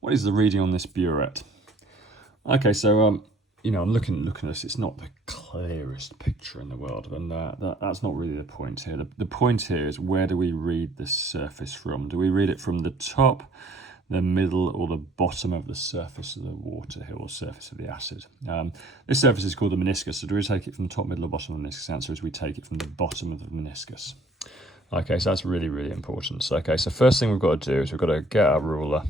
What is the reading on this burette? Okay, so you know, I'm looking at this. It's not the clearest picture in the world, and that's not really the point here. The point here is, where do we read the surface from? Do we read it from the top, the middle, or the bottom of the surface of the water here, or surface of the acid? This surface is called the meniscus. So do we take it from the top, middle, or bottom of the meniscus? The answer is we take it from the bottom of the meniscus. Okay, so that's really, really important. So, okay, so first thing we've got to do is we've got to get our ruler,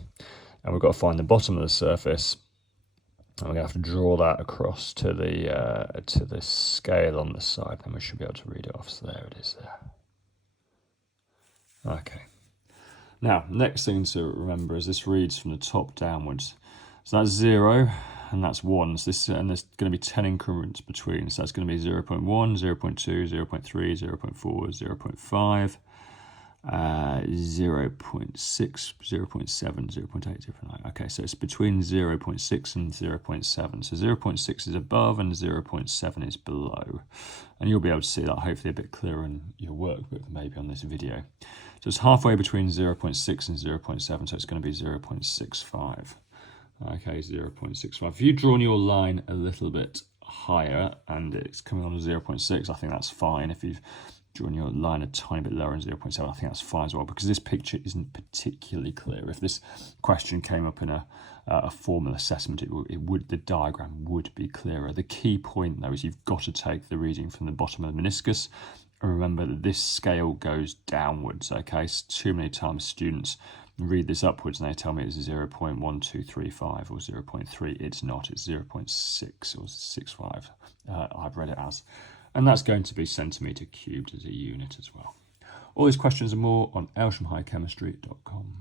and we've got to find the bottom of the surface. And we're going to have to draw that across to the scale on the side, then we should be able to read it off. So there it is there. Okay. Now, next thing to remember is this reads from the top downwards. So that's 0 and that's 1. So and there's going to be 10 increments between. So that's going to be 0.1, 0.2, 0.3, 0.4, 0.5. 0.6, 0.7, 0.8, 0.9. Okay, so it's between 0.6 and 0.7. So 0.6 is above and 0.7 is below. And you'll be able to see that hopefully a bit clearer in your workbook, maybe on this video. So it's halfway between 0.6 and 0.7, so it's going to be 0.65. Okay, 0.65. If you've drawn your line a little bit higher and it's coming on to 0.6, I think that's fine. If you've drawn your line a tiny bit lower in 0.7, I think that's fine as well, because this picture isn't particularly clear. If this question came up in a formal assessment, the diagram would be clearer. The key point, though, is you've got to take the reading from the bottom of the meniscus, and remember that this scale goes downwards. Okay, so too many times students read this upwards and they tell me it's 0.1235 or 0.3. It's not. It's 0.6 or 0.65. I've read it as. And that's going to be centimetre cubed as a unit as well. All these questions and more on ayleshamhighchemistry.com.